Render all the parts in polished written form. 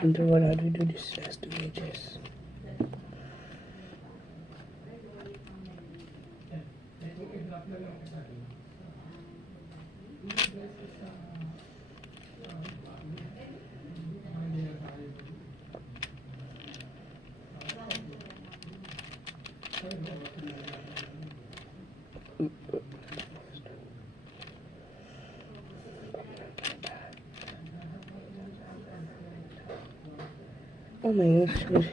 Under what, how do we do this as 2HS? Oh my gosh.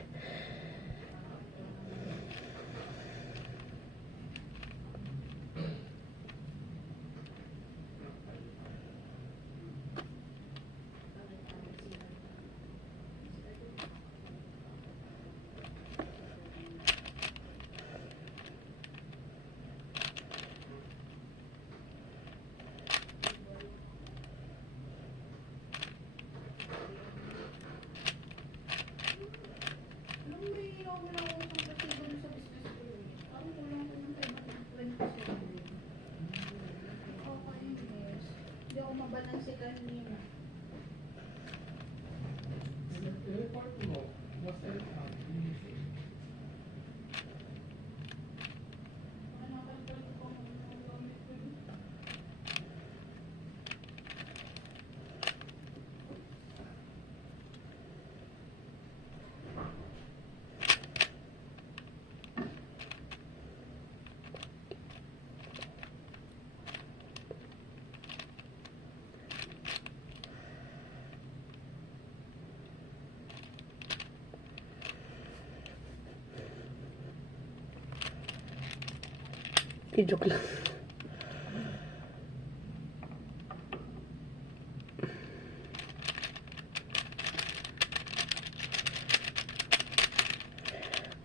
Joke lang.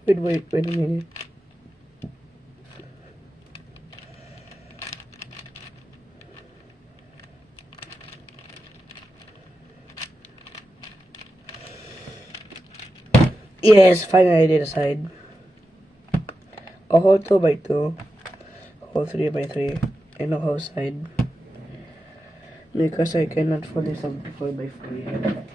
Wait a minute. Yes, finally I did a side. A whole 2x2, a whole 3x3, and a whole side. Because I cannot fully sub 4x4.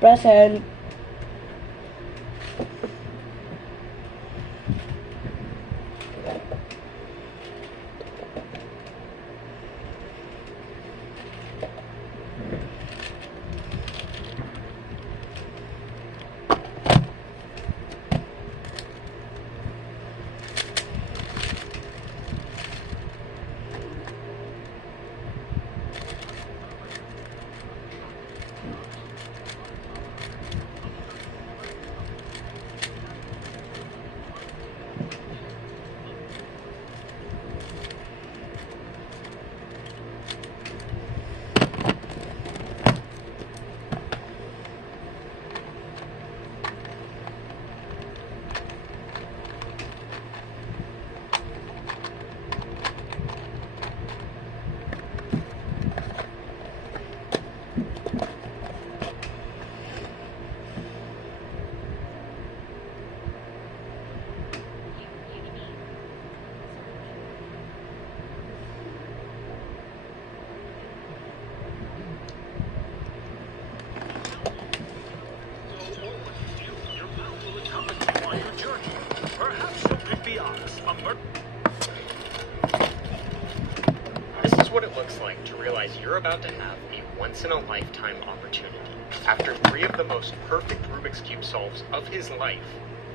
Present. This is what it looks like to realize you're about to have a once-in-a-lifetime opportunity. After 3 of the most perfect Rubik's Cube solves of his life,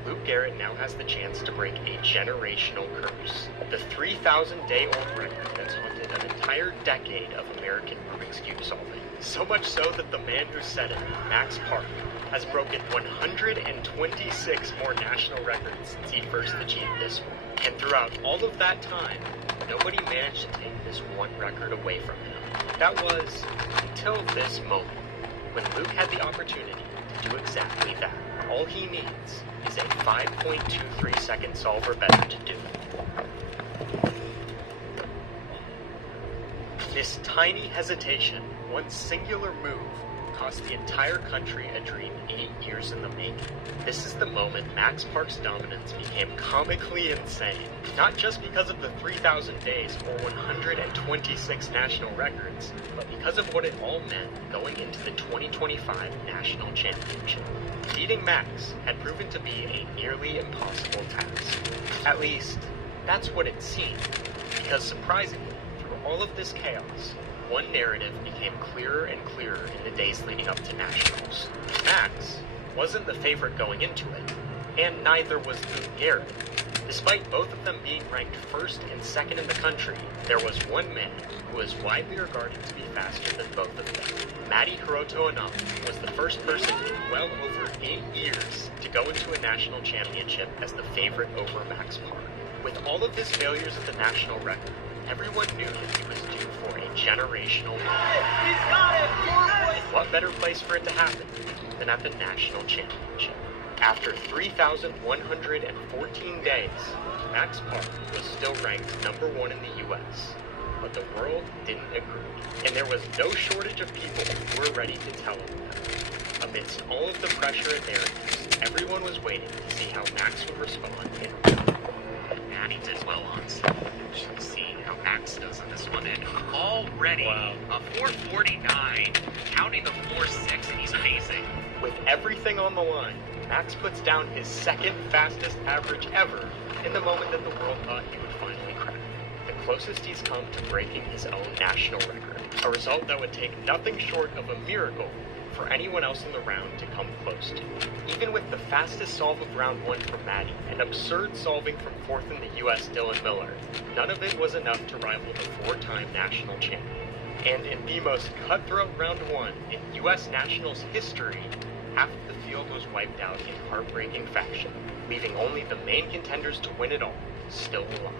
Luke Garrett now has the chance to break a generational curse. The 3,000-day-old record that's haunted an entire decade of American Rubik's Cube solving. So much so that the man who said it, Max Park, has broken 126 more national records since he first achieved this one. And throughout all of that time, nobody managed to take this one record away from him. That was until this moment, when Luke had the opportunity to do exactly that. All he needs is a 5.23 second solve or better to do it. This tiny hesitation, one singular move, cost the entire country a dream 8 years in the making. This is the moment Max Park's dominance became comically insane, not just because of the 3,000 days or 126 national records, but because of what it all meant going into the 2025 National Championship. Beating Max had proven to be a nearly impossible task. At least, that's what it seemed, because surprisingly, through all of this chaos, one narrative became clearer and clearer in the days leading up to Nationals. Max wasn't the favorite going into it, and neither was Luke Garrett. Despite both of them being ranked first and second in the country, there was one man who was widely regarded to be faster than both of them. Matti Hiroto-Inaba was the first person in well over 8 years to go into a national championship as the favorite over Max Park. With all of his failures at the national record, everyone knew that he was due for a generational moment. What better place for it to happen than at the National Championship? After 3,114 days, Max Park was still ranked #1 in the US, but the world didn't agree, and there was no shortage of people who were ready to tell him that. Amidst all of the pressure and narratives, everyone was waiting to see how Max would respond in real life. Matti did well on stage. See how Max does on this one, and already a 4:49, counting the 4.6, and he's amazing. With everything on the line, Max puts down his second fastest average ever in the moment that the world thought he would finally crack. The closest he's come to breaking his own national record, a result that would take nothing short of a miracle for anyone else in the round to come close to. Even with the fastest solve of round 1 from Matti, and absurd solving from 4th in the US Dylan Miller, none of it was enough to rival the 4-time national champion. And in the most cutthroat round 1 in US Nationals history, half of the field was wiped out in heartbreaking fashion, leaving only the main contenders to win it all still alive.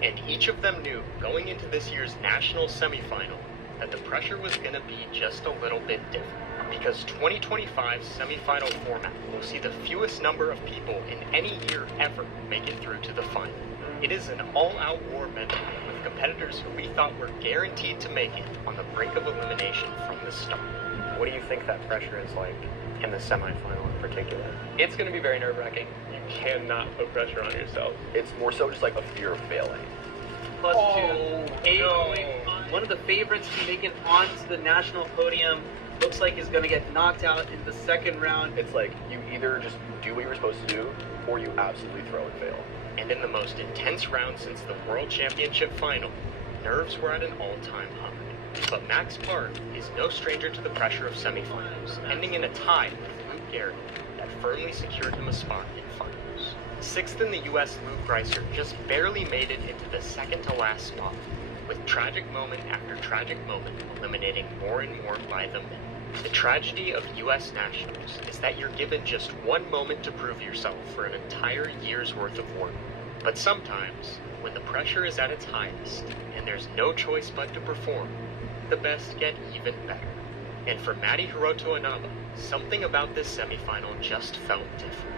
And each of them knew, going into this year's national semifinal, that the pressure was going to be just a little bit different. Because 2025's semifinal format will see the fewest number of people in any year ever make it through to the final. It is an all-out war mentally, with competitors who we thought were guaranteed to make it on the brink of elimination from the start. What do you think that pressure is like in the semifinal in particular? It's going to be very nerve-wracking. You cannot put pressure on yourself. It's more so just like a fear of failing. +2, 8.5. One of the favorites to make it onto the national podium looks like is going to get knocked out in the second round. It's like you either just do what you're supposed to do, or you absolutely throw and fail. And in the most intense round since the World Championship final, nerves were at an all-time high. But Max Park is no stranger to the pressure of semifinals, ending in a tie with Luke Garrett that firmly secured him a spot in finals. 6th in the US, Luke Greiser just barely made it into the second-to-last spot, with tragic moment after tragic moment eliminating more and more by the minute. The tragedy of US Nationals is that you're given just one moment to prove yourself for an entire year's worth of work. But sometimes, when the pressure is at its highest, and there's no choice but to perform, the best get even better. And for Matti Hiroto-Inaba, something about this semifinal just felt different.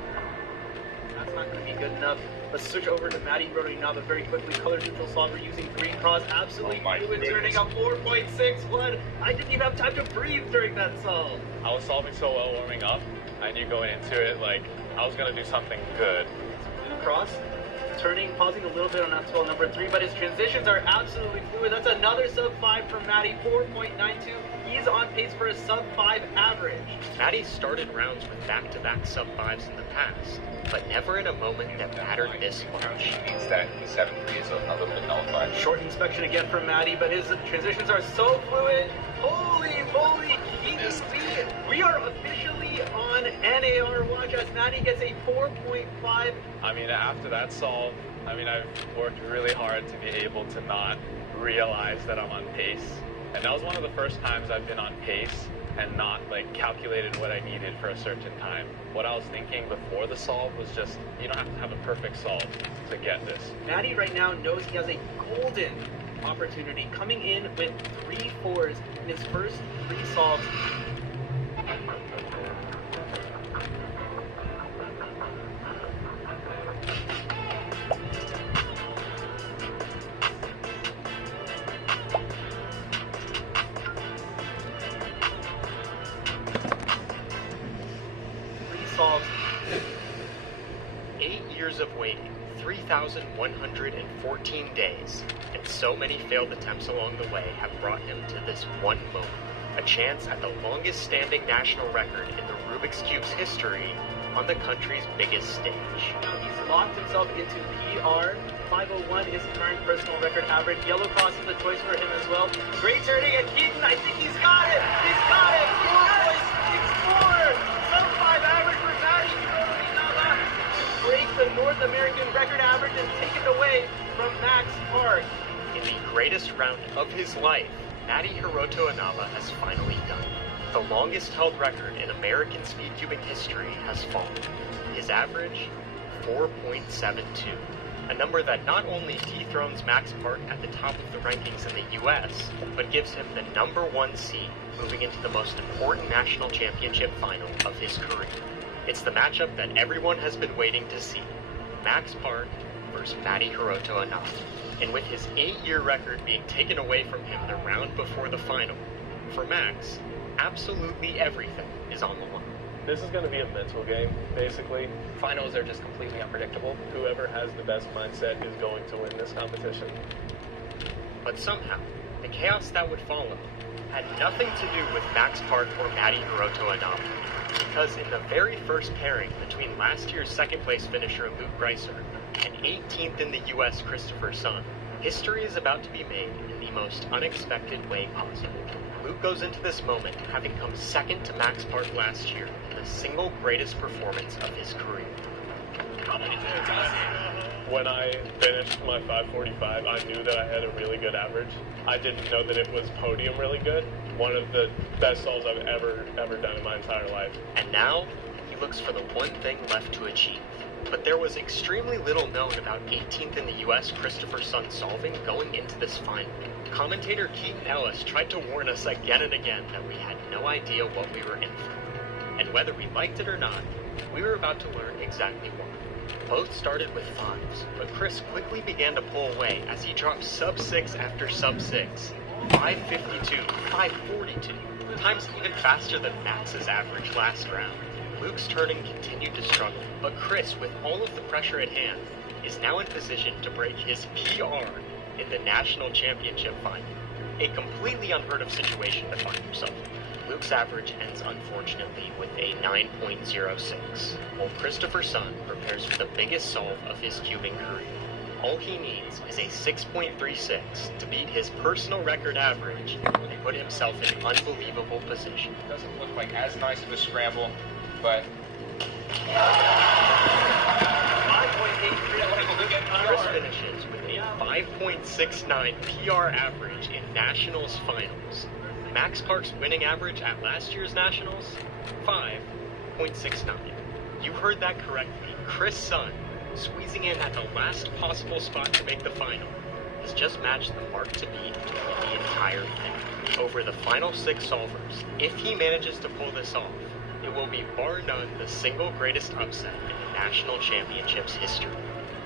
That's not going to be good enough. Let's switch over to Matti Hiroto-Inaba very quickly. Color neutral solver using green cross. Absolutely fluid, turning up 4.61. I didn't even have time to breathe during that solve. I was solving so well warming up. I knew going into it, like, I was going to do something good. Blue cross. Turning, pausing a little bit on asphalt number 3, but his transitions are absolutely fluid. That's another sub-5 from Matti, 4.92. He's on pace for a sub-5 average. Matti started rounds with back-to-back sub-5s in the past, but never in a moment that mattered this much. Means that the 7.3 is a little bit nullified. Short inspection again from Matti, but his transitions are so fluid. Holy moly, we are officially on NAR watch as Matti gets a 4.5. I mean, after that solve, I've worked really hard to be able to not realize that I'm on pace. And that was one of the first times I've been on pace and not like calculated what I needed for a certain time. What I was thinking before the solve was just, you don't have to have a perfect solve to get this. Maddie right now knows he has a golden opportunity, coming in with 3 4s in his first 3 solves. Solves. 8 years of waiting, 3,114 days, and so many failed attempts along the way have brought him to this one moment, a chance at the longest standing national record in the Rubik's Cube's history on the country's biggest stage. Now he's locked himself into PR. 501 is the current personal record average. Yellow cross is a choice for him as well. Great turning, and Keaton, I think he's got it! He's got it! 4.64! Sub-5 average for Maddie Hiroto to break the North American record average and take it away from Max Park. In the greatest round of his life, Maddie Hiroto Inaba has finally done it. The longest held record in American speedcubing history has fallen. His average, 4.72. A number that not only dethrones Max Park at the top of the rankings in the US, but gives him the #1 seed moving into the most important national championship final of his career. It's the matchup that everyone has been waiting to see. Max Park versus Maddie Hiroto Inaba. And with his 8-year record being taken away from him the round before the final, for Max, absolutely everything is on the line. This is going to be a mental game, basically. Finals are just completely unpredictable. Whoever has the best mindset is going to win this competition. But somehow, the chaos that would follow had nothing to do with Max Park or Maddie Hiroto Inaba. Because in the very first pairing between last year's second place finisher Luke Greiser and 18th in the US Christopher Sun, history is about to be made in the most unexpected way possible. Luke goes into this moment having come second to Max Park last year in the single greatest performance of his career. When I finished my 545, I knew that I had a really good average. I didn't know that it was podium really good. One of the best solves I've ever done in my entire life. And now, he looks for the one thing left to achieve. But there was extremely little known about 18th in the US Christopher Sun solving going into this final. Commentator Keaton Ellis tried to warn us again and again that we had no idea what we were in for. And whether we liked it or not, we were about to learn exactly why. Both started with 5s, but Chris quickly began to pull away as he dropped sub-6 after sub-6. 552, 542, times even faster than Max's average last round. Luke's turning continued to struggle, but Chris, with all of the pressure at hand, is now in position to break his PR in the national championship final. A completely unheard of situation to find yourself in. Luke's average ends unfortunately with a 9.06, while Christopher Sun prepares for the biggest solve of his cubing career. All he needs is a 6.36 to beat his personal record average and put himself in an unbelievable position. Doesn't look like as nice of a scramble, but 5.83. Chris finishes with a 5.69 PR average in Nationals finals. Max Park's winning average at last year's Nationals, 5.69. You heard that correctly. Chris Sun, squeezing in at the last possible spot to make the final, has just matched the mark to beat the entire thing. Over the final 6 solvers, if he manages to pull this off, it will be bar none the single greatest upset in the national championship's history.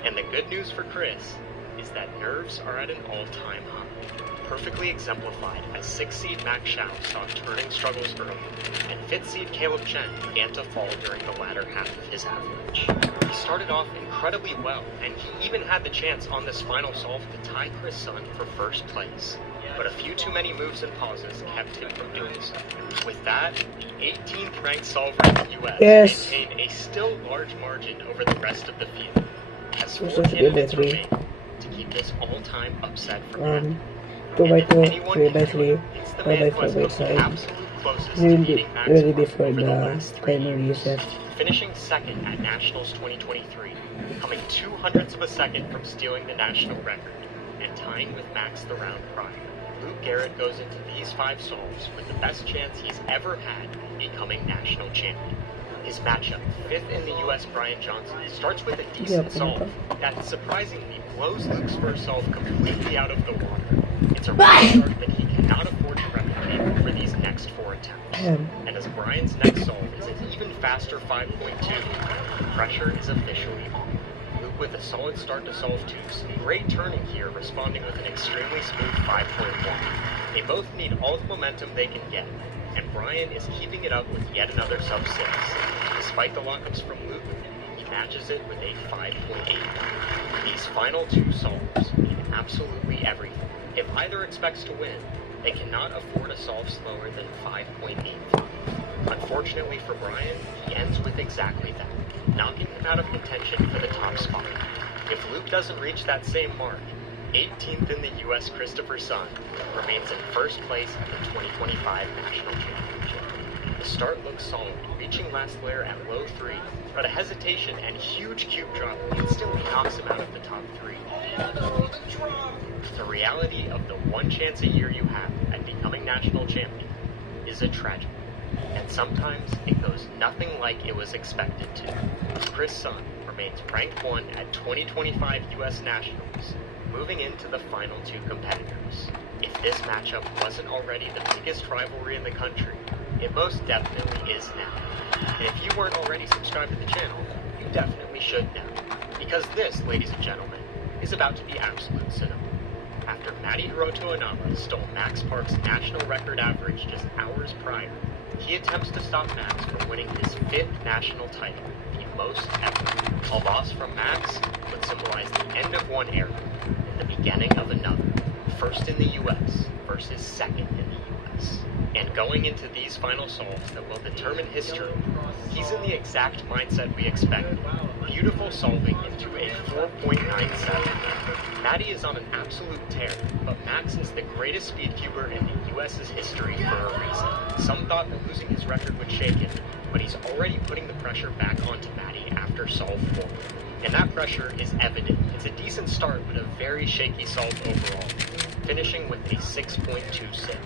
And the good news for Chris is that nerves are at an all-time high. Perfectly exemplified as 6th seed Max Shao saw turning struggles early, and 5th seed Caleb Chen began to fall during the latter half of his average. He started off incredibly well, and he even had the chance on this final solve to tie Chris Sun for first place. But a few too many moves and pauses kept him from doing so. With that, the 18th ranked solver in the US maintained a still large margin over the rest of the field, as 4 candidates remain to keep this all-time upset from happening. 2x2, 3x3, 4x4 side. Really before the timer reset. Finishing second at Nationals 2023, coming 0.02 of a second from stealing the national record, and tying with Max the round prior. Luke Garrett goes into these 5 solves with the best chance he's ever had of becoming national champion. His matchup, 5th in the US Brian Johnson, starts with a decent solve that surprisingly blows Luke's first solve completely out of the water. It's a rough start that he cannot afford to replicate for these next 4 attempts. And as Brian's next solve is an even faster 5.2, the pressure is officially on. Luke with a solid start to solve 2s, great turning here, responding with an extremely smooth 5.1. They both need all the momentum they can get, and Brian is keeping it up with yet another sub 6. Despite the lockups from Luke, he matches it with a 5.8. These final 2 solves mean absolutely everything. If either expects to win, they cannot afford a solve slower than 5.83. Unfortunately for Brian, he ends with exactly that, knocking him out of contention for the top spot. If Luke doesn't reach that same mark, 18th in the US Christopher Sun remains in first place at the 2025 National Championship. The start looks solid, reaching last layer at low 3, but a hesitation and huge cube drop instantly knocks him out of the top 3. The reality of the one chance a year you have at becoming national champion is a tragedy, and sometimes it goes nothing like it was expected to. Chris Sun remains ranked 1 at 2025 US Nationals, moving into the final 2 competitors. If this matchup wasn't already the biggest rivalry in the country, it most definitely is now. And if you weren't already subscribed to the channel, you definitely should now. Because this, ladies and gentlemen, is about to be absolute cinema. After Matti Hiroto Inaba stole Max Park's national record average just hours prior, he attempts to stop Max from winning his 5th national title, the most ever. A loss from Max would symbolize the end of one era and the beginning of another. First in the US versus second in the US. And going into these final solves that will determine history, he's in the exact mindset we expected. Beautiful solving into a 4.97. Matti is on an absolute tear, but Max is the greatest speedcuber in the US's history for a reason. Some thought that losing his record would shake him, but he's already putting the pressure back onto Matti after solve 4. And that pressure is evident. It's a decent start, but a very shaky solve overall, finishing with a 6.26.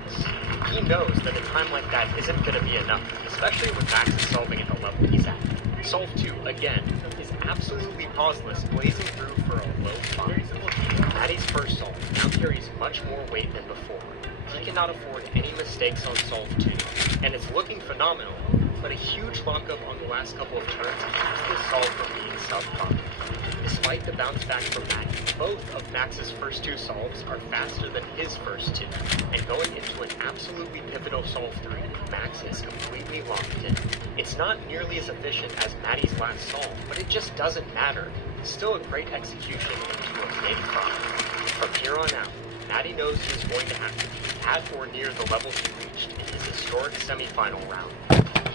He knows that a time like that isn't going to be enough, especially when Max is solving at the level he's at. Solve 2, again, is absolutely pauseless, blazing through for a low 5. Matti's first solve now carries much more weight than before. He cannot afford any mistakes on solve 2, and it's looking phenomenal, but a huge lockup on the last couple of turns keeps this solve from being sub-5. Despite the bounce back from Matti, both of Max's first 2 solves are faster than his first 2, and going into an absolutely pivotal solve 3, Max is completely locked in. It's not nearly as efficient as Matti's last solve, but it just doesn't matter. Still a great execution into a mid-5. From here on out, Matti knows he's going to have to be at or near the level he reached in his historic semi-final round.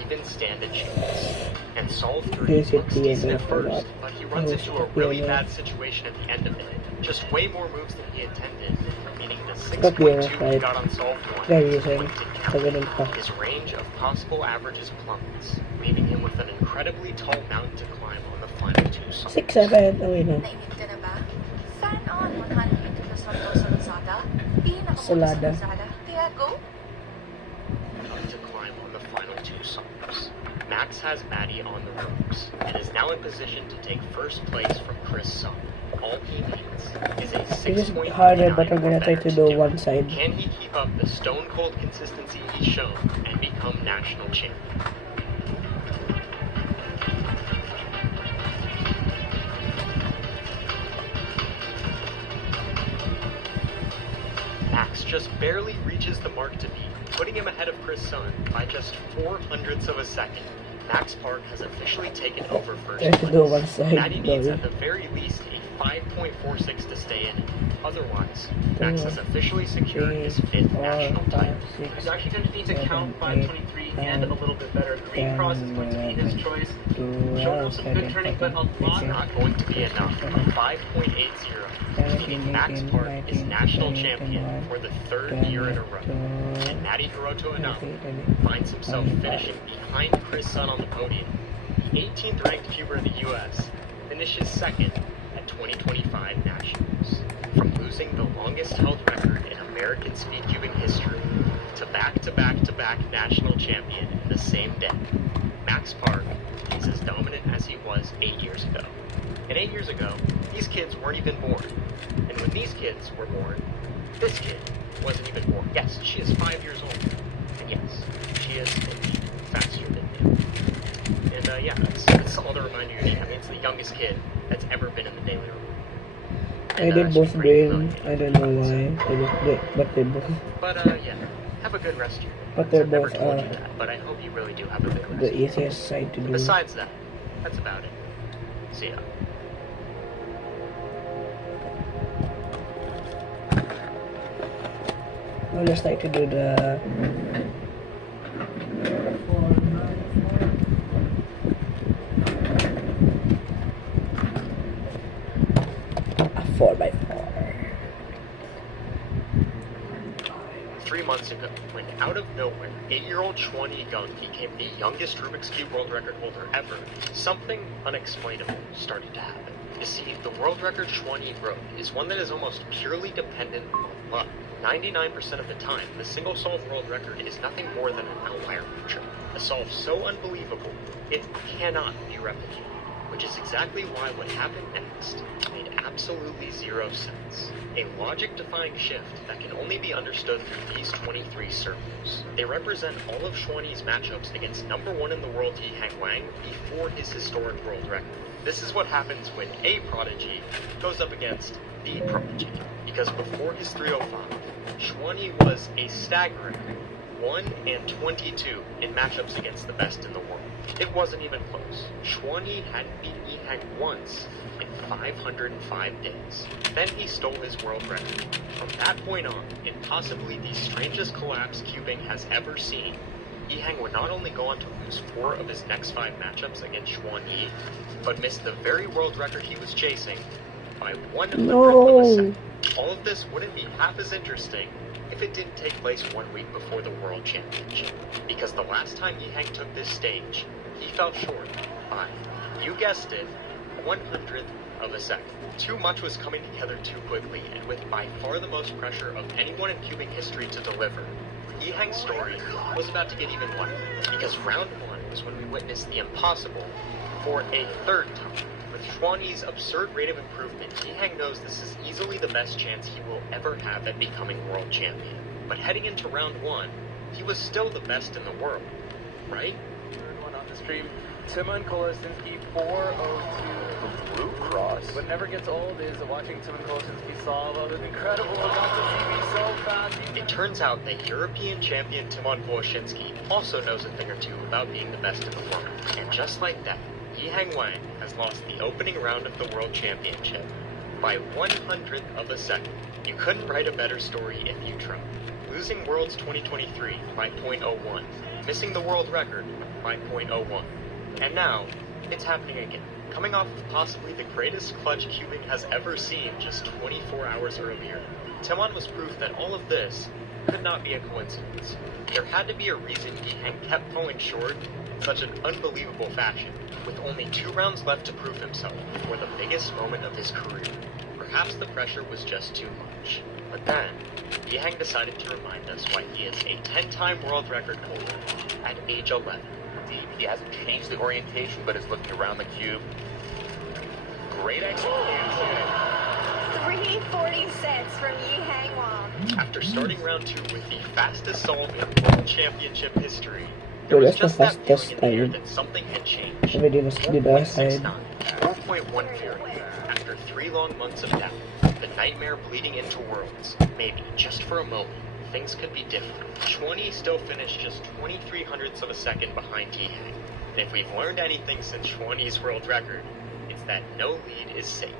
Even stand a chance. And solve 3 looks decent at first, but he runs into a really bad situation at the end of it. Just way more moves than he intended, meaning the 6.2 he got on solve 1 is going to count. His range of possible averages plummets, leaving him with an incredibly tall mountain to climb on the final 2 solves. 6, 7, oh wait no. Nainip ka na ba? Fan on 100 plus Santo sa Lazada. Pinakamulis sa Salada. Lazada. Kaya go! To climb on the final 2 solves. Max has Matti on the ropes, and is now in position to take first place from Chris Sun. All he needs is a 6.9. It is harder, but I'm gonna try to do one side. Can he keep up the stone cold consistency he's shown and become national champion? Max just barely reaches the mark to beat, putting him ahead of Chris Sun by just 0.04 of a second. Max Park has officially taken over first I have to do one place. side, Matti needs sorry. at the very least a 5.46 to stay in it. Otherwise, Max has officially secured his 5th national title. He's actually going to need to count 523 and a little bit better. Green cross is going to be his choice. Showing off some good turning, but a lot Not going to be enough. A 5.80, meaning Max Park is national champion for the 3rd year in a row. And Matti Hiroto Inaba finds himself finishing behind Chris Sun on the podium. The 18th ranked cuber in the US finishes 2nd at 2025 Nationals. From losing the longest held record in American speed cubing history to back-to-back-to-back national champion in the same day. Max Park is as dominant as he was 8 years ago. And 8 years ago, these kids weren't even born. And when these kids were born, this kid wasn't even born. Yes, she is 5 years old. And yes, she is indeed faster than him. And yeah, that's all the reminder you need. I mean, it's the youngest kid that's ever been in the Daily Room. I did both brain. I don't know why. I just did, but they both. But yeah, have a good rest of your day. But they're I've never both told you that, but I hope you really do have a good rest. the easiest side to do. Besides that, that's about it. See ya. I just like to do the 4x4. 3 months ago, when out of nowhere, 8-year-old Chuan-Yi Geng became the youngest Rubik's Cube world record holder ever, something unexplainable started to happen. You see, the world record Chuan-Yi broke is one that is almost purely dependent on luck. 99% of the time, the single solve world record is nothing more than an outlier feature. A solve so unbelievable, it cannot be replicated. Which is exactly why what happened next made absolutely zero sense. A logic-defying shift that can only be understood through these 23 circles. They represent all of Chuan-Yi's matchups against number 1 in the world Yihang Wang before his historic world record. This is what happens when a prodigy goes up against the prodigy. Because before his 305, Chuan-Yi was a staggering 1-22 in matchups against the best in the world. It wasn't even close. Chuan-Yi hadn't beaten Yihang once in 505 days. Then he stole his world record. From that point on, in possibly the strangest collapse cubing has ever seen, Yihang would not only go on to lose 4 of his next 5 matchups against Chuan-Yi, but miss the very world record he was chasing by 100th of a second. All of this wouldn't be half as interesting if it didn't take place 1 week before the World Championship. Because the last time Yihang took this stage, he fell short by, you guessed it, 100th of a second. Too much was coming together too quickly, and with by far the most pressure of anyone in cubing history to deliver, Yihang's story was about to get even wilder. Because round 1 was when we witnessed the impossible for a third time. With Chuan-Yi's absurd rate of improvement, Yihang knows this is easily the best chance he will ever have at becoming world champion. But heading into round 1, he was still the best in the world, right? Third one on the stream. Timon Kolosinski 402. Blue Cross. What never gets old is watching Timon Kolosinski solve. Oh, it was incredible. I got to see me so fast. It turns out that European champion Timon Kolosinski also knows a thing or two about being the best in the world. And just like that, Yihang Wang has lost the opening round of the World Championship by 100th of a second. You couldn't write a better story if you tried. Losing Worlds 2023 by 0.01, missing the world record by 0.01. And now, it's happening again. Coming off of possibly the greatest clutch cubing has ever seen just 24 hours earlier, Timon was proof that all of this could not be a coincidence. There had to be a reason Yihang kept falling short in such an unbelievable fashion. With only 2 rounds left to prove himself before the biggest moment of his career, perhaps the pressure was just too much. But then, Yihang decided to remind us why he is a 10-time world record holder at age 11. He hasn't changed the orientation, but is looking around the cube. Great execution. 346 from Yihang Wang. After starting round 2 with the fastest solve in World Championship history, there Dude, was that's just the that feeling fastest in the air time. that something had changed. Every day was to the other side. 4.14. After 3 long months of doubt, the nightmare bleeding into Worlds, maybe, just for a moment, things could be different. Chuan-Yi still finished just 2300ths of a second behind Yihang. And if we've learned anything since Chuan-Yi's world record, it's that no lead is safe.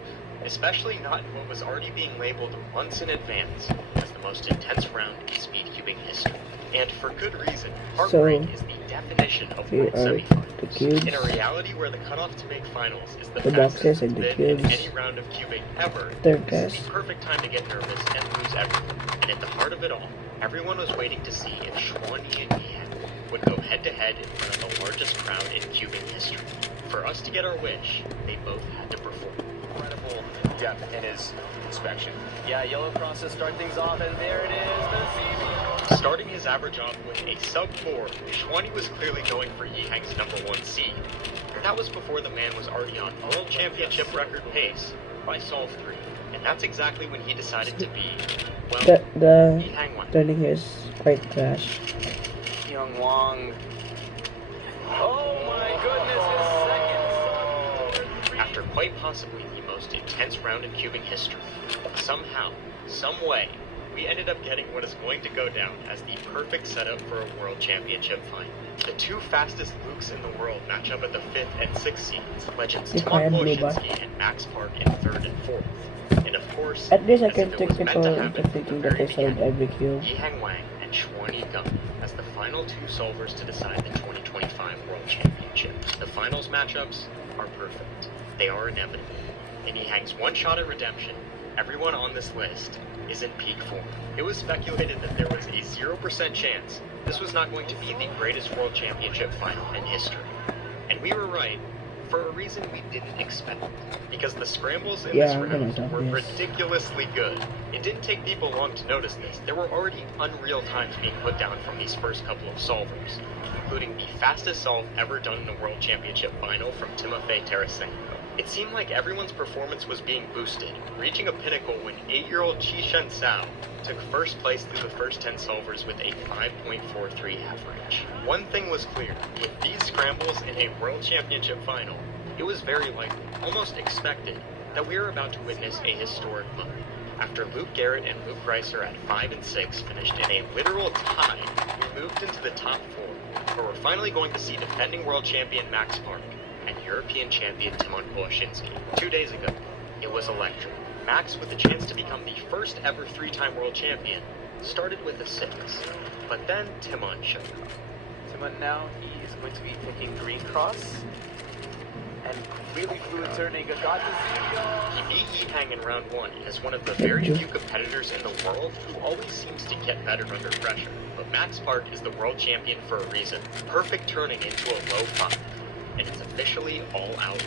Especially not in what was already being labeled months in advance as the most intense round in speed cubing history. And for good reason, heartbreak is the definition of here world are the semifinals. cubes, In a reality where the cutoff to make finals is the the fastest boxes and it's the been in cubes. any round of cubing ever, Third this is test. the perfect time to get nervous and lose everything. And at the heart of it all, everyone was waiting to see if Chuan-Yi and Yihang would go head-to-head in front of the largest crowd in cubing history. For us to get our wish, they both had to perform. Incredible depth in his inspection. Yeah, yellow crosses start things off, and there it is, the CB. Starting his average off with a sub-4, Schwani was clearly going for Yihang's #1 seed. That was before the man was already on World Championship record pace by Solve 3. And that's exactly when he decided to be, well, The Yihang won. turning here is quite trash. Young Wong. Oh my goodness, his second sub. After quite possibly the most intense round in cubing history, somehow, some way, we ended up getting what is going to go down as the perfect setup for a World Championship final. The two fastest Lukes in the world match up at the 5th and 6th seeds, legends Timon Bolshinsky and Max Park in 3rd and 4th. And of course, At least I as can if it take was the meant to call happen into from the thinking that very I solved beginning, every cube. Yihang Wang and Schwani Geng as the final two solvers to decide the 2025 World Championship. The finals matchups are perfect. They are inevitable. In Yihang's one shot at redemption, everyone on this list is in peak form. It was speculated that there was a 0% chance this was not going to be the greatest World Championship final in history. And we were right for a reason we didn't expect. Because the scrambles in Yeah, this I'm gonna round drop were this. ridiculously good. It didn't take people long to notice this. There were already unreal times being put down from these first couple of solvers, including the fastest solve ever done in the World Championship final from Timofey Tarasenko. It seemed like everyone's performance was being boosted, reaching a pinnacle when 8-year-old Chi Shen Sao took first place through the first 10 solvers with a 5.43 average. One thing was clear, with these scrambles in a World Championship final, it was very likely, almost expected, that we were about to witness a historic moment. After Luke Garrett and Luke Reiser at 5 and 6 finished in a literal tie, we moved into the top 4, where we're finally going to see defending world champion Max Park and European champion Timon Bolshinsky. 2 days ago, it was electric. Max, with the chance to become the first ever 3-time world champion, started with a 6. But then Timon showed up. Timon now, he is going to be taking green cross. And really fluid turning, got the CBO. He beat Yihang in round 1 as one of the very few competitors in the world who always seems to get better under pressure. But Max Park is the world champion for a reason. Perfect turning into a low 5. And it's officially all out.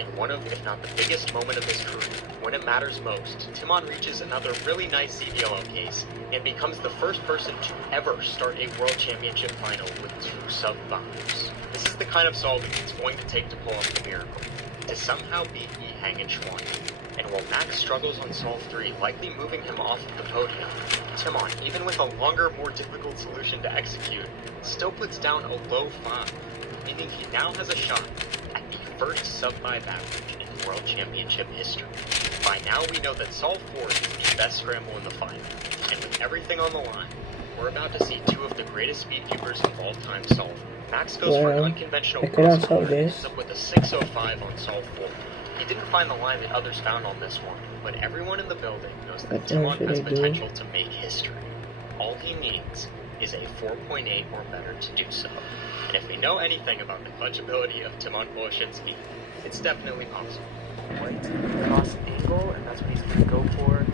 In one of, if not the biggest moment of his career, when it matters most, Timon reaches another really nice CBLO case and becomes the first person to ever start a World Championship final with 2 sub-5s. This is the kind of solving it's going to take to pull off the miracle, to somehow beat Yihang and Schwani. And while Max struggles on solve 3, likely moving him off of the podium, Timon, even with a longer, more difficult solution to execute, still puts down a low 5, meaning he now has a shot at the first sub-5 average in World Championship history. By now we know that solve 4 is the best scramble in the final, and with everything on the line, we're about to see 2 of the greatest speed cubers of all time solve. Max goes for an unconventional I cannot cross solve and ends this. up with a 605 on solve 4. He didn't find the line that others found on this one, but everyone in the building knows that What Timon should has I do? potential to make history. All he needs is a 4.8 or better to do so. And if we know anything about the clutch ability of Timon Bolshinsky, it's definitely possible. White cross angle, and that's what he's going to go for.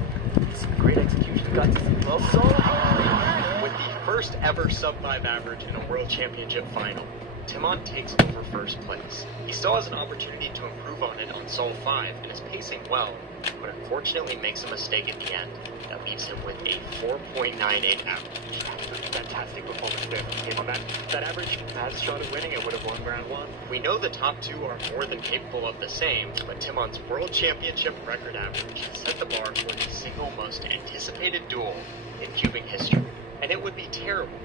It's a great execution. Got to well solved. With the first ever sub-5 average in a World Championship final, Timon takes over first place. He still has an opportunity to improve on it on solve 5 and is pacing well, but unfortunately makes a mistake at the end that leaves him with a 4.98 average. Fantastic performance there from him on that average. Has shot at winning it, would have won round 1. We know the top 2 are more than capable of the same, but Timon's World Championship record average set the bar for the single most anticipated duel in cubing history. And it would be terrible.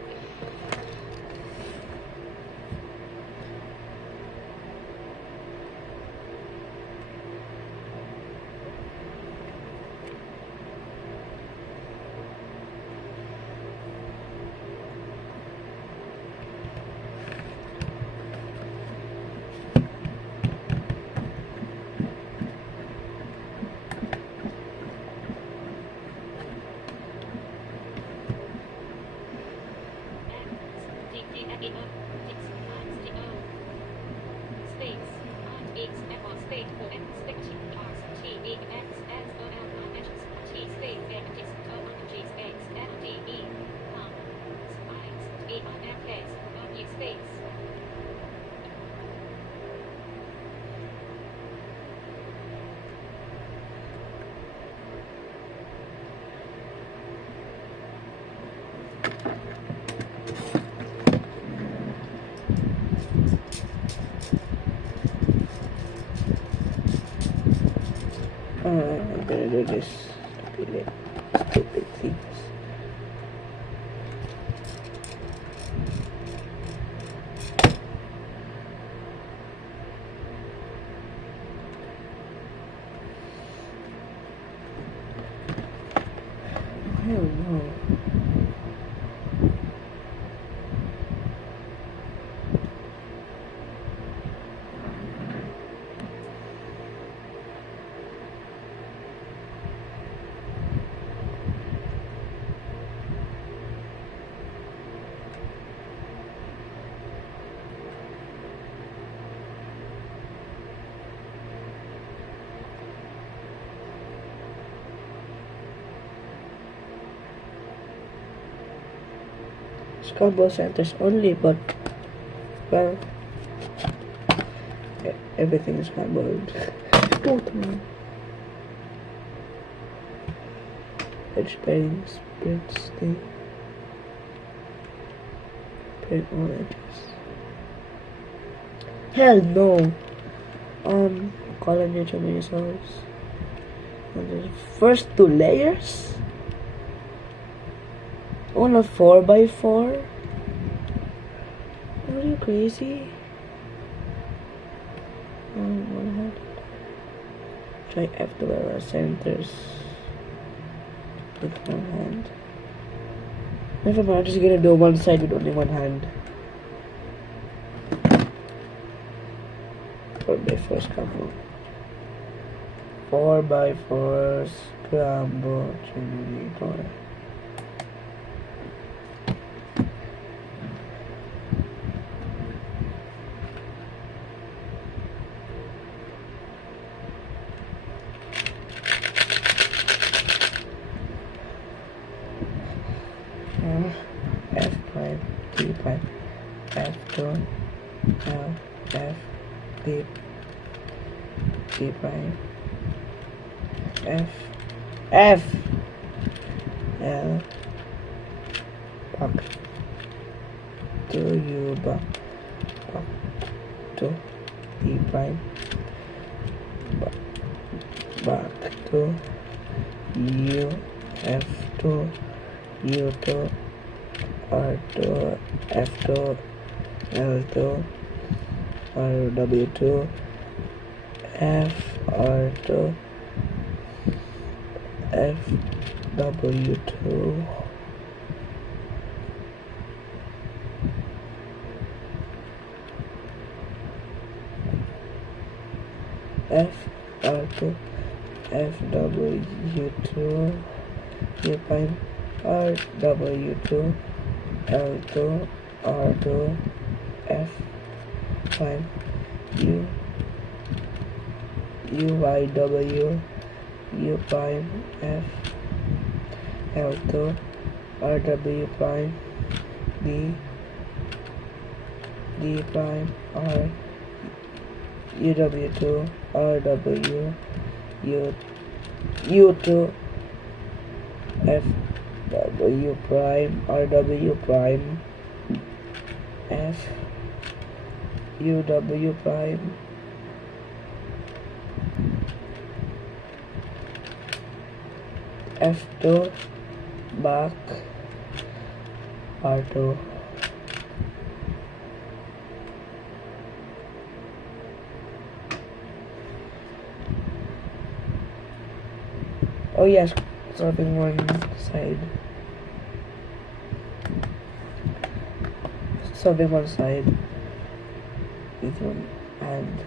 I'm gonna do this stupid things. I don't know. Scramble centers only, but well, everything is scrambled. Edge padding, spread stay, spread all edges. Hell no! Color nature missiles. And the first 2 layers. On a 4x4? Are you crazy? One hand. Try F12 centers with one hand. Never mind, I'm just gonna do one side with only one hand. 4x4 scramble. 4x4 scramble generator. F prime, D prime, F2, L, F, D, D prime, F, F, L, back to U, back to D prime, back to U, F2, U2, R2, F2, L2, RW2, F, R2, FW2, F, R2, FW2, U prime, RW2, L2, R2, F prime, U, UYW, U prime, F, L2, RW prime, D, D prime, R, UW2, RW, U, U2, F, W prime, RW prime, F, UW prime, F2, back, R2. Oh yes, solving one side. Solving one side with one hand.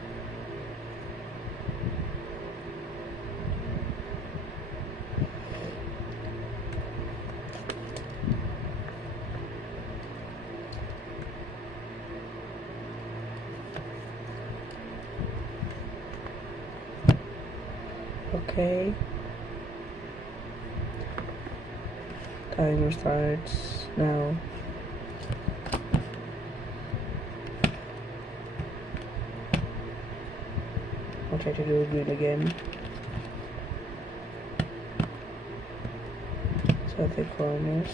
Okay. Timer starts now. I'll try to do green again. So the corners.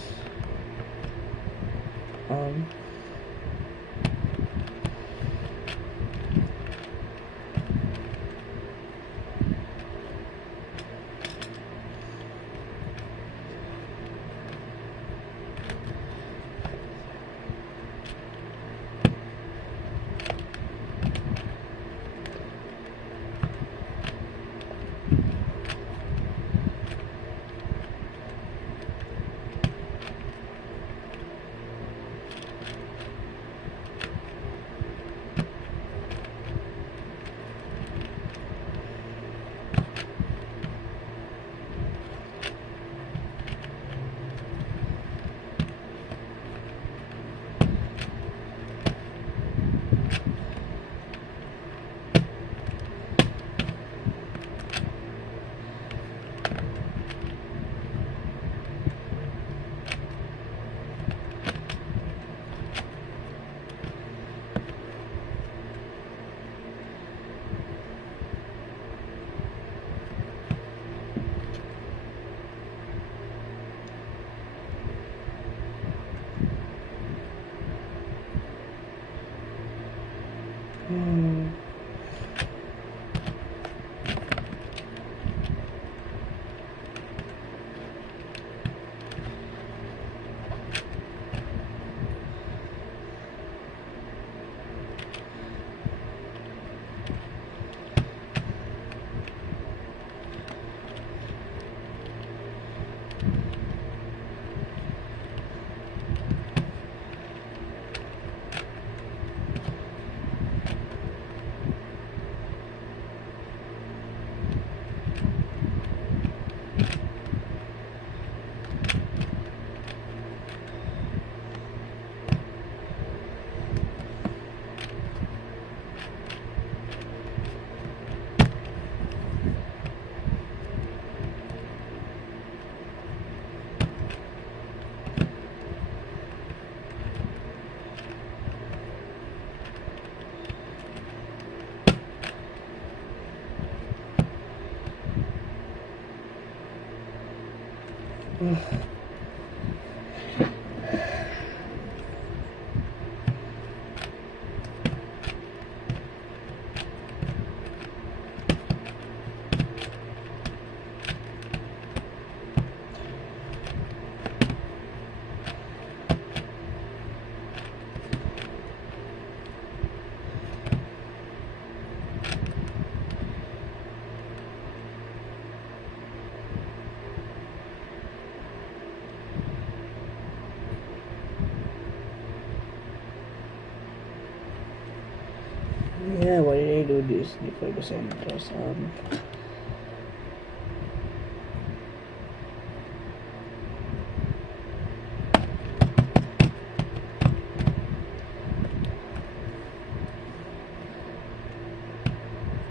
Yeah, why did I do this before the centers?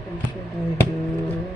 What should I do?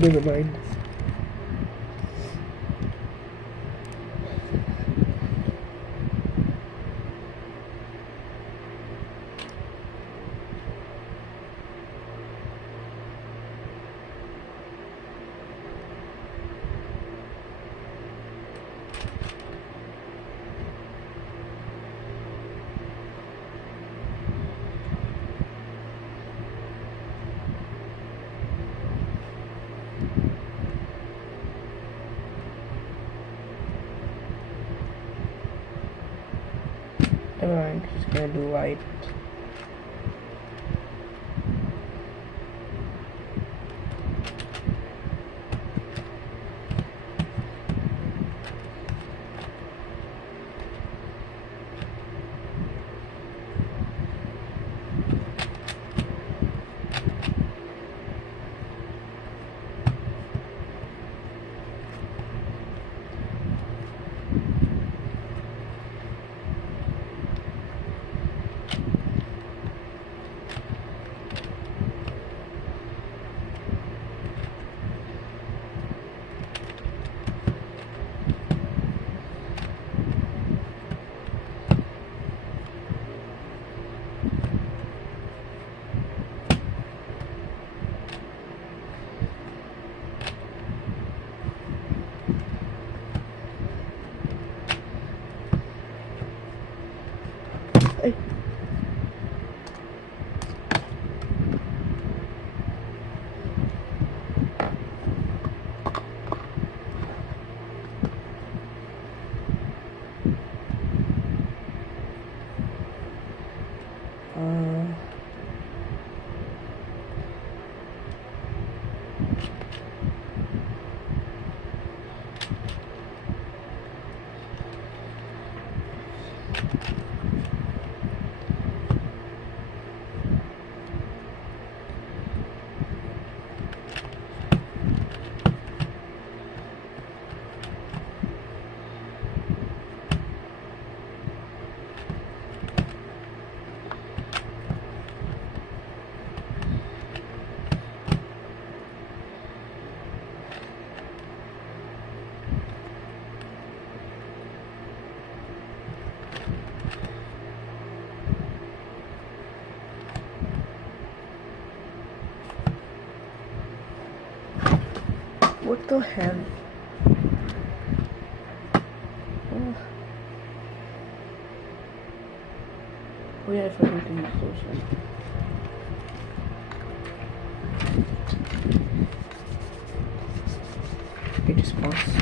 Never mind. Alright, just gonna do white. Hey. What the hell? Oh yeah, I forgot to use those ones. Okay, just pause.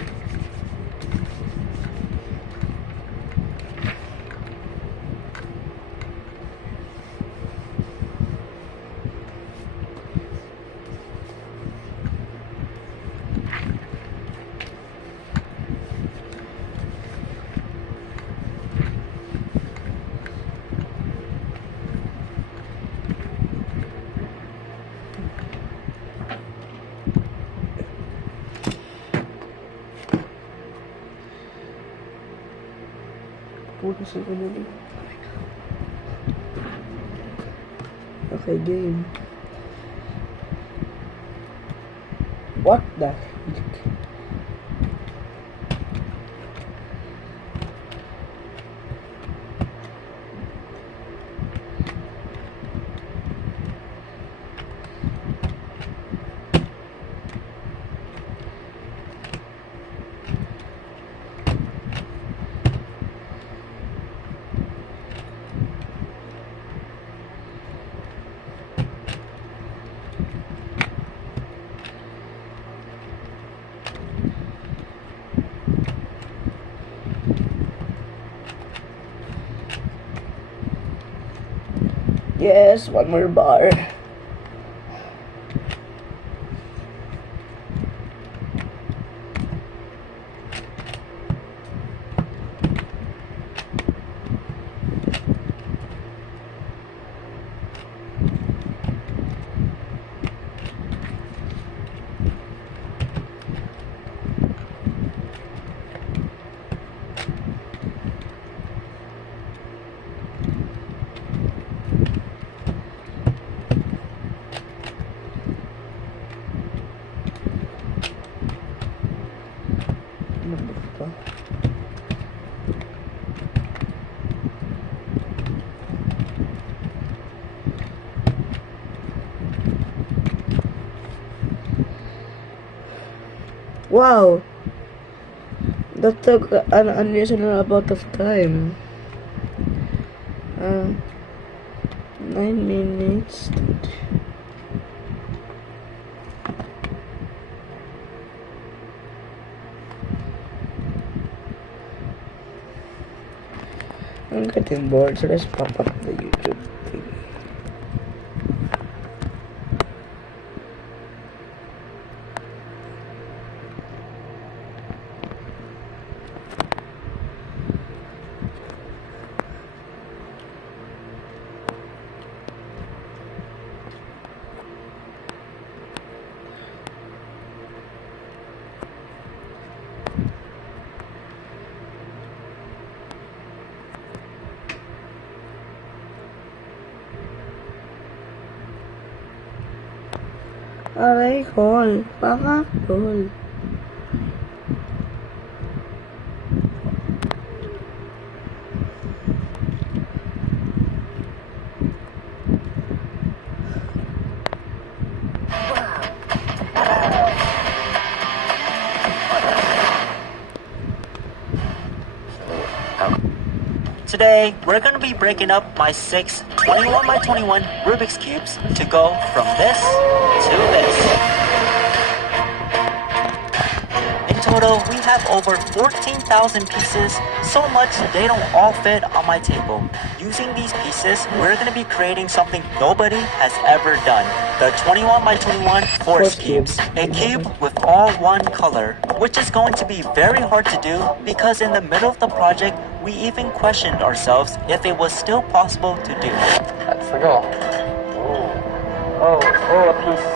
What is it gonna do? Okay, game. What the heck? Yes, one more bar. Wow, that took an unreasonable amount of time. 9 minutes. I'm getting bored, so let's pop up the YouTube thing. Aray, call. Baka call. Today, we're going to be breaking up my 6 21 by 21 Rubik's Cubes to go from this to this. In total, we have over 14,000 pieces, so much they don't all fit on my table. Using these pieces, we're going to be creating something nobody has ever done. The 21 by 21 Force Cubes. A cube with all one color, which is going to be very hard to do because in the middle of the project, we even questioned ourselves if it was still possible to do. That's the goal. Oh, a piece.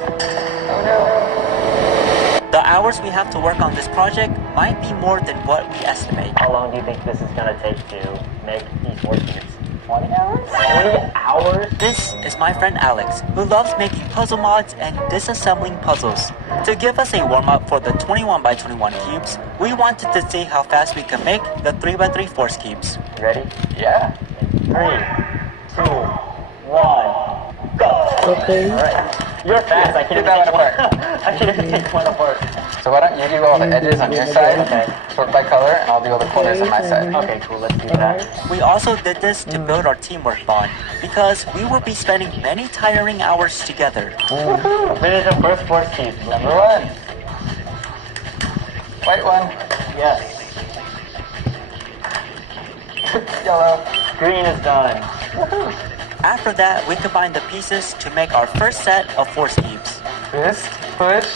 Oh no. The hours we have to work on this project might be more than what we estimate. How long do you think this is going to take to make these Force Cubes? 20 hours? 20 hours? This is my friend Alex, who loves making puzzle mods and disassembling puzzles. To give us a warm-up for the 21 by 21 cubes, we wanted to see how fast we can make the 3 by 3 Force Cubes. Ready? Yeah. 3, 2, 1, go! Okay. Alright. You're fast, I can't Get that take one one. apart. I can't take one apart. So why don't you do all the edges on your side, sort by color, and I'll do all the corners on my side. Okay, cool, let's do that. We also did this to build our teamwork bond, because we will be spending many tiring hours together. Finish the first Force Cube. Number 1. White one. Yes. Yellow. Green is done. After that, we combined the pieces to make our first set of Force Cubes. Twist, push.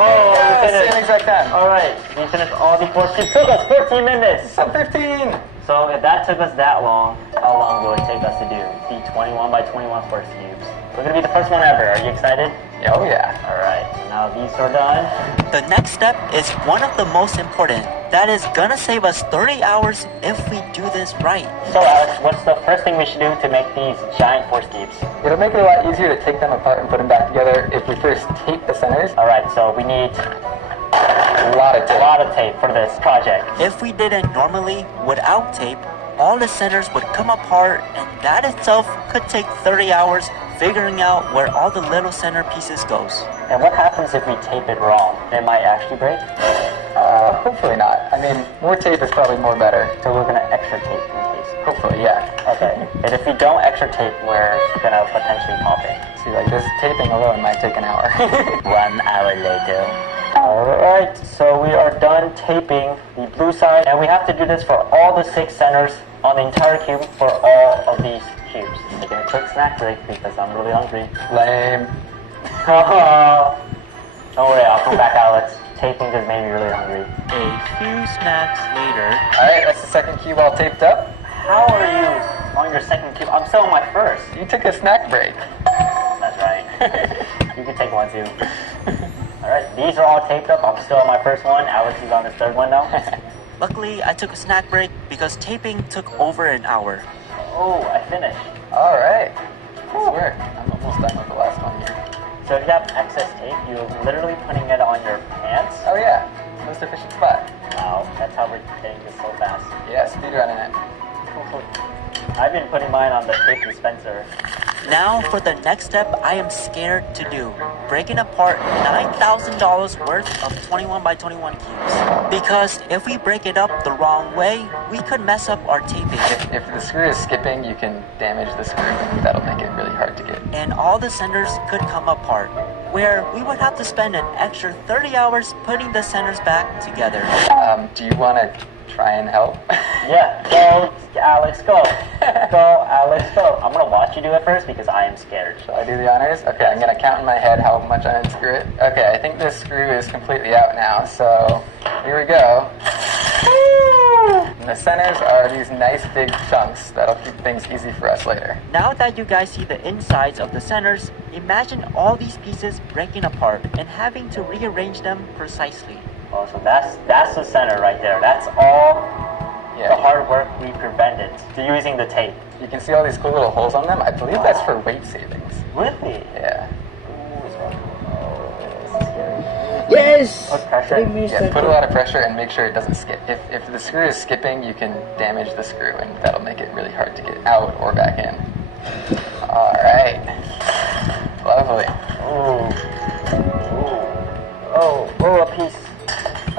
Oh, we Yeah, finished. same exact time. Alright, we finished all the Force Cubes. Took us 14 minutes. So 15. So if that took us that long, how long will it take us to do the 21 by 21 Force Cubes? We're gonna be the first one ever. Are you excited? Oh yeah. Alright, so now these are done. The next step is one of the most important. That is gonna save us 30 hours if we do this right. So Alex, what's the first thing we should do to make these giant Force Cubes? It'll make it a lot easier to take them apart and put them back together if we first tape the centers. Alright, so we need A lot of tape. a lot of tape for this project. If we did it normally without tape, all the centers would come apart and that itself could take 30 hours figuring out where all the little center pieces goes. And what happens if we tape it wrong? It might actually break? Hopefully not. I mean, more tape is probably more better. So we're gonna extra tape in case. Hopefully, yeah. Okay. And if we don't extra tape, we're gonna potentially pop it. See, like this taping alone might take an hour. 1 hour later. Alright, so we are done taping the blue side, and we have to do this for all the 6 centers on the entire cube for all of these cubes. Taking a quick snack break because I'm really hungry. Lame. Don't worry, I'll come back, Alex. Taping just made me really hungry. A few snacks later. Alright, that's the second cube all taped up. How are you on your second cube? I'm still on my first. You took a snack break. That's right. You can take one too. Alright, these are all taped up. I'm still on my first one. Alex is on his third one now. Luckily, I took a snack break because taping took over an hour. Oh, I finished. Alright. Nice work. I'm almost done with the last one here. So if you have excess tape, you're literally putting it on your pants? Oh yeah. Most efficient spot. Wow, that's how we're getting this so fast. Yeah, speedrunning it. I've been putting mine on the tape dispenser. Now for the next step I am scared to do. Breaking apart $9,000 worth of 21 by 21 cubes. Because if we break it up the wrong way, we could mess up our taping. If the screw is skipping, you can damage the screw. That'll make it really hard to get. And all the centers could come apart, where we would have to spend an extra 30 hours putting the centers back together. Do you want to try and help? Yeah, go, Alex, go. Go, Alex, go. I'm gonna watch you do it first because I am scared. Shall I do the honors? Okay, I'm gonna count in my head how much I unscrew it. Okay, I think this screw is completely out now, so here we go. And the centers are these nice big chunks that'll keep things easy for us later. Now that you guys see the insides of the centers, imagine all these pieces breaking apart and having to rearrange them precisely. Oh, so that's the center right there. That's all the hard work we prevented using the tape. You can see all these cool little holes on them. I believe that's for weight savings. Really? Yeah. Yes! Put pressure. Yeah, put a lot of pressure and make sure it doesn't skip. If the screw is skipping, you can damage the screw, and that'll make it really hard to get out or back in. All right. Lovely. Oh, a piece.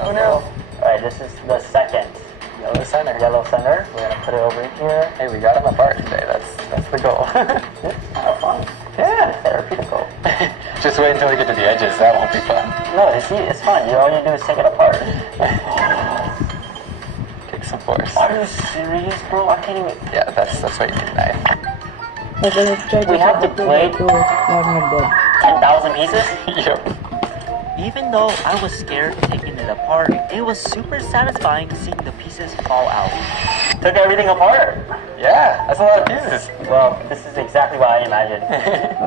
Oh no. All right, this is the second. Yellow center. Yellow center. We're gonna put it over here. Hey, we got them apart today. That's the goal. Have fun. Yeah. Therapeutical. Just wait until we get to the edges. That won't be fun. No, you see, it's fun. All you do is take it apart. Take some force. Are you serious, bro? I can't even. Yeah, that's what you need a knife. We have to play 10,000 pieces? Yep. Even though I was scared taking it apart, it was super satisfying seeing the pieces fall out. Took everything apart? Yeah, that's a lot of pieces. Well, this is exactly what I imagined.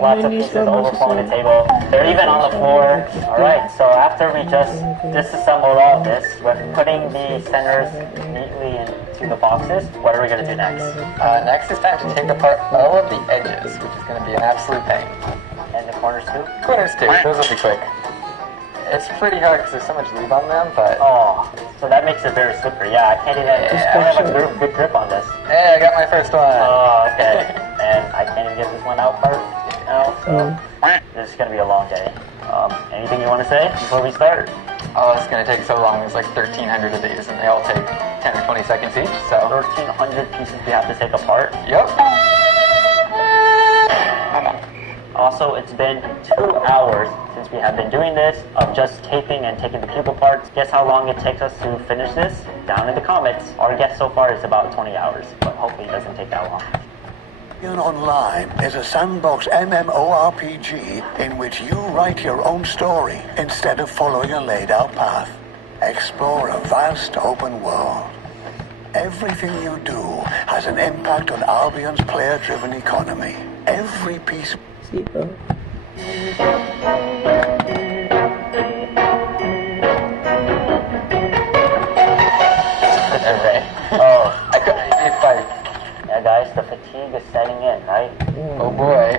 Lots of pieces overflowing the table. They're even on the floor. Alright, so after we just disassembled all of this, we're putting the centers neatly into the boxes. What are we going to do next? Next is time to take apart all of the edges, which is going to be an absolute pain. And the corners too? Corners too. Those will be quick. It's pretty hard because there's so much lube on them, but... Oh, so that makes it very slippery. Yeah, I can't even... I don't have a good grip on this. Hey, I got my first one. Oh, okay. And I can't even get this one out part now, so... This is going to be a long day. Anything you want to say before we start? Oh, it's going to take so long. There's like 1,300 of these, and they all take 10 or 20 seconds each, so... 1,300 pieces we have to take apart? Yep. Also, it's been 2 hours since we have been doing this of just taping and taking the cube apart. Guess how long it takes us to finish this? Down in the comments. Our guess so far is about 20 hours, but hopefully it doesn't take that long. Online is a sandbox MMORPG in which you write your own story instead of following a laid out path. Explore a vast open world. Everything you do has an impact on Albion's player-driven economy. Every piece... Yeah, guys, the fatigue is setting in, right? Oh boy.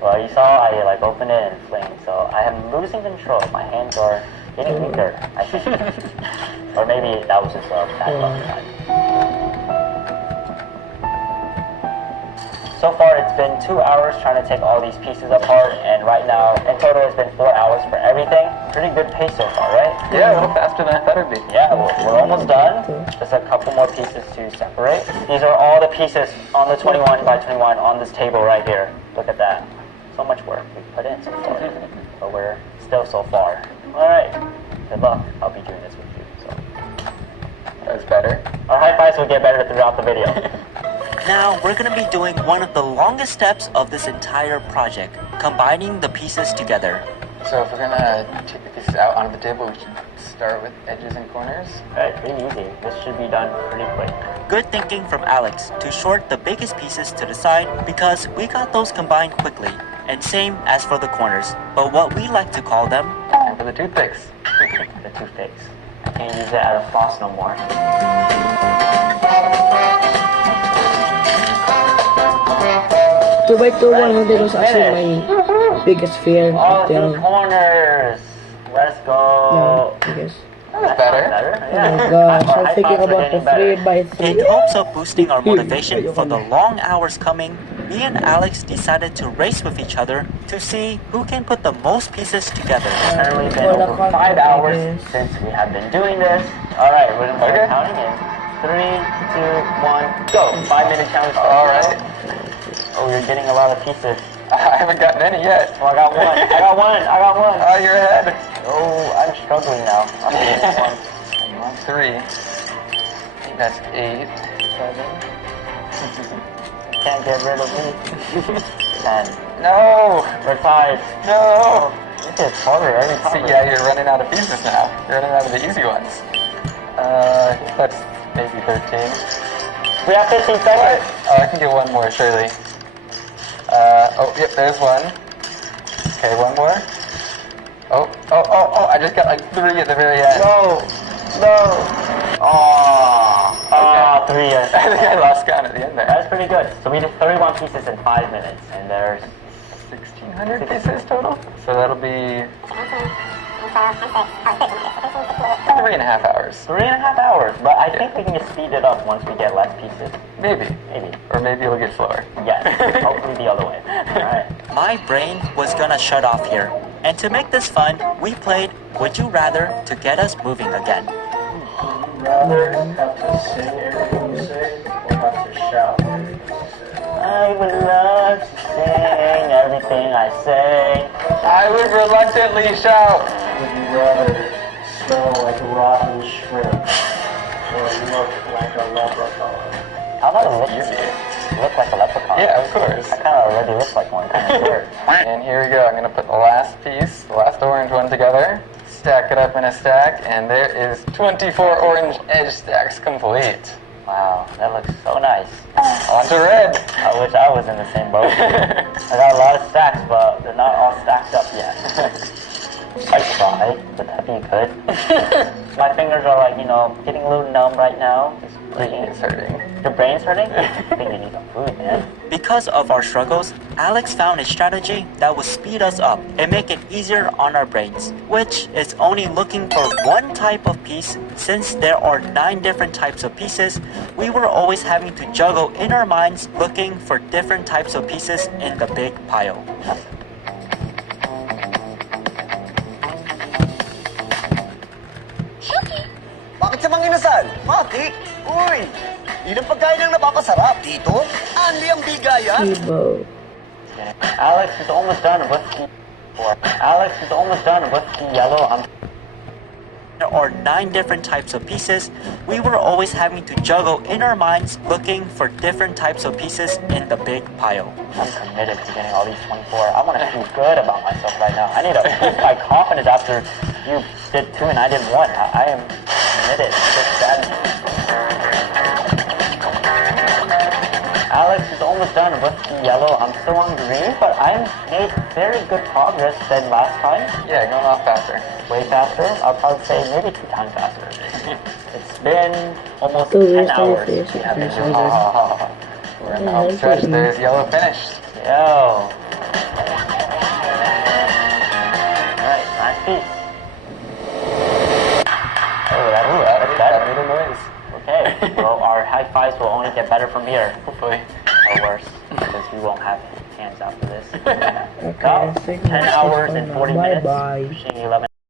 Well, you saw I opened it and flamed, so I am losing control. My hands are getting weaker, I think. Or maybe that was just a bad luck. So far, it's been 2 hours trying to take all these pieces apart, and right now, in total, it's been 4 hours for everything. Pretty good pace so far, right? Yeah, a little faster than I thought it'd be. Yeah, we're almost done. Just a couple more pieces to separate. These are all the pieces on the 21 by 21 on this table right here. Look at that. So much work we've put in so far, but we're still so far. All right, good luck. I'll be doing this with you. So that was better. Our high fives will get better throughout the video. Now, we're going to be doing one of the longest steps of this entire project, combining the pieces together. So if we're going to take the pieces out onto the table, we should start with edges and corners? Right, pretty easy. This should be done pretty quick. Good thinking from Alex to short the biggest pieces to the side because we got those combined quickly. And same as for the corners, but what we like to call them... And for the toothpicks. The toothpicks. I can't use it as a floss no more. 2x2 100 was actually my biggest fear. All the corners. Let's go. No, I guess. That was better. Oh my gosh, I'm thinking about the 3x3. In hopes of boosting our motivation for the long hours coming, me and Alex decided to race with each other to see who can put the most pieces together. It's currently been over 5 hours since we have been doing this. Alright, we're going to start counting in 3, 2, 1, go. 5-minute challenge. Alright. Oh, you're getting a lot of pieces. I haven't gotten any yet. Oh, I got one. I got one. Oh, you're ahead. Oh, I'm struggling now. I'm getting one. 3. I think that's 8. 7. Can't get rid of me. 10. No! We're tied. No! It's harder every time. See, yeah, you're running out of pieces now. You're running out of the easy ones. I think that's maybe 13. We have 15 seconds. Oh, I can get one more, surely. Oh, yep, there's one. Okay, one more. Oh, I just got like 3 at the very end. No! Oh, 3 years. I think I lost count at the end there. That's pretty good. So we did 31 pieces in 5 minutes, and there's 1,600 pieces total? So that'll be 3.5 hours. 3.5 hours, but I think we can just speed it up once we get less pieces. Maybe. Maybe. Or maybe it'll get slower. Yes, hopefully the other way. Alright. My brain was gonna shut off here. And to make this fun, we played Would You Rather to get us moving again. Rather have to say everything you say or have to shout everything you say? I would love to sing everything I say. I would reluctantly shout. Would you rather smell like rotten shrimp or look like a leprechaun? How about look like a leprechaun? Yeah, of course. I kind of already look like one, kind of weird. And here we go. I'm going to put the last piece, the last orange one together. Stack it up in a stack, and there is 24 orange edge stacks complete. Wow, that looks so nice. On to red. I wish I was in the same boat. I got a lot of stacks, but they're not all stacked up yet. I try. Would that be good? My fingers are like, getting a little numb right now. It's hurting. Your brain's hurting? I think you need some food, man. Because of our struggles, Alex found a strategy that will speed us up and make it easier on our brains, which is only looking for one type of piece. Since there are 9 different types of pieces, we were always having to juggle in our minds looking for different types of pieces in the big pile. Bakit sa mga inasal? Bakit? Uy! Ilang pagkain ang napapasarap dito? Anli ang bigayan? Alex is almost done with the yellow. There are 9 different types of pieces. We were always having to juggle in our minds looking for different types of pieces in the big pile. I'm committed to getting all these 24. I want to feel good about myself right now. I need to boost my confidence after you did 2 and I did 1. I am committed to this strategy. Alex is almost done with the yellow. I'm still on green, but I made very good progress than last time. Yeah, going off faster. Way faster. I'll probably say maybe 2 times faster. It's been almost 10 hours. We're in the home stretch. There's yellow finished. Yo. Alright, nice piece. Oh, that's better. That made a noise. Okay, well, our high fives will only get better from here. Hopefully. Or worse, because we won't have hands after this. Okay, About 10 hours and 40 minutes. Bye-bye. Pushing 11.